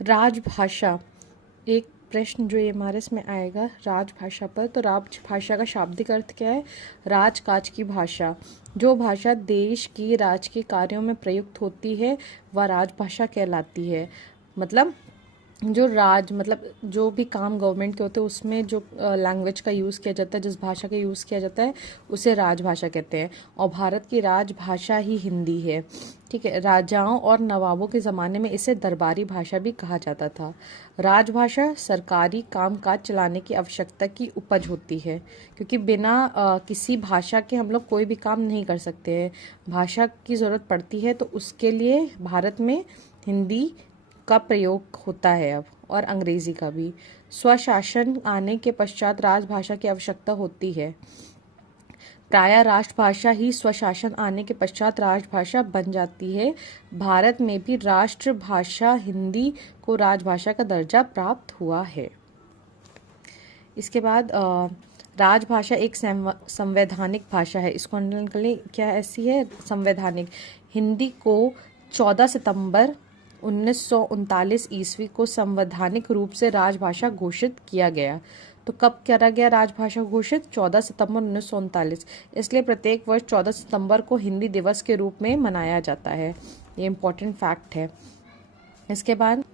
राजभाषा एक प्रश्न जो एमआरएस में आएगा राजभाषा पर। तो राजभाषा का शाब्दिक अर्थ क्या है? राजकाज की भाषा। जो भाषा देश की राजकीय कार्यों में प्रयुक्त होती है वह राजभाषा कहलाती है। मतलब जो भी काम गवर्नमेंट के होते हैं उसमें जो लैंग्वेज का यूज़ किया जाता है, जिस भाषा का यूज़ किया जाता है उसे राजभाषा कहते हैं। और भारत की राजभाषा ही हिंदी है। ठीक है। राजाओं और नवाबों के ज़माने में इसे दरबारी भाषा भी कहा जाता था। राजभाषा सरकारी कामकाज चलाने की आवश्यकता की उपज होती है, क्योंकि बिना किसी भाषा के हम लोग कोई भी काम नहीं कर सकते हैं। भाषा की ज़रूरत पड़ती है, तो उसके लिए भारत में हिंदी का प्रयोग होता है अब, और अंग्रेजी का भी। स्वशासन आने के पश्चात राजभाषा की आवश्यकता होती है। प्रायः राष्ट्रभाषा ही स्वशासन आने के पश्चात राजभाषा बन जाती है। भारत में भी राष्ट्रभाषा हिंदी को राजभाषा का दर्जा प्राप्त हुआ है। इसके बाद राजभाषा एक संवैधानिक भाषा है। इसको अंडरलाइन कर लें, क्या ऐसी है? संवैधानिक। हिंदी को 14 सितंबर 1939 ईस्वी को संवैधानिक रूप से राजभाषा घोषित किया गया। तो कब करा गया राजभाषा घोषित? 14 सितंबर 1939। इसलिए प्रत्येक वर्ष 14 सितंबर को हिंदी दिवस के रूप में मनाया जाता है। ये इम्पोर्टेंट फैक्ट है। इसके बाद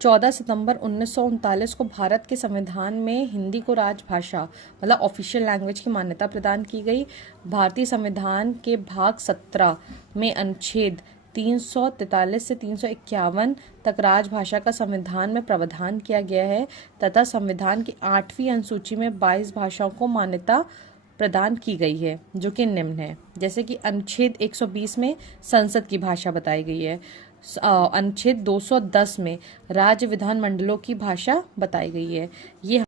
14 सितंबर 1939 को भारत के संविधान में हिंदी को राजभाषा मतलब ऑफिशियल लैंग्वेज की मान्यता प्रदान की गई। भारतीय संविधान के भाग 17 में अनुच्छेद 343 से 351 तक राजभाषा का संविधान में प्रावधान किया गया है, तथा संविधान की 8वीं अनुसूची में 22 भाषाओं को मान्यता प्रदान की गई है, जो कि निम्न है। जैसे कि अनुच्छेद 120 में संसद की भाषा बताई गई है। अनुच्छेद 210 में राज्य विधानमंडलों की भाषा बताई गई है। ये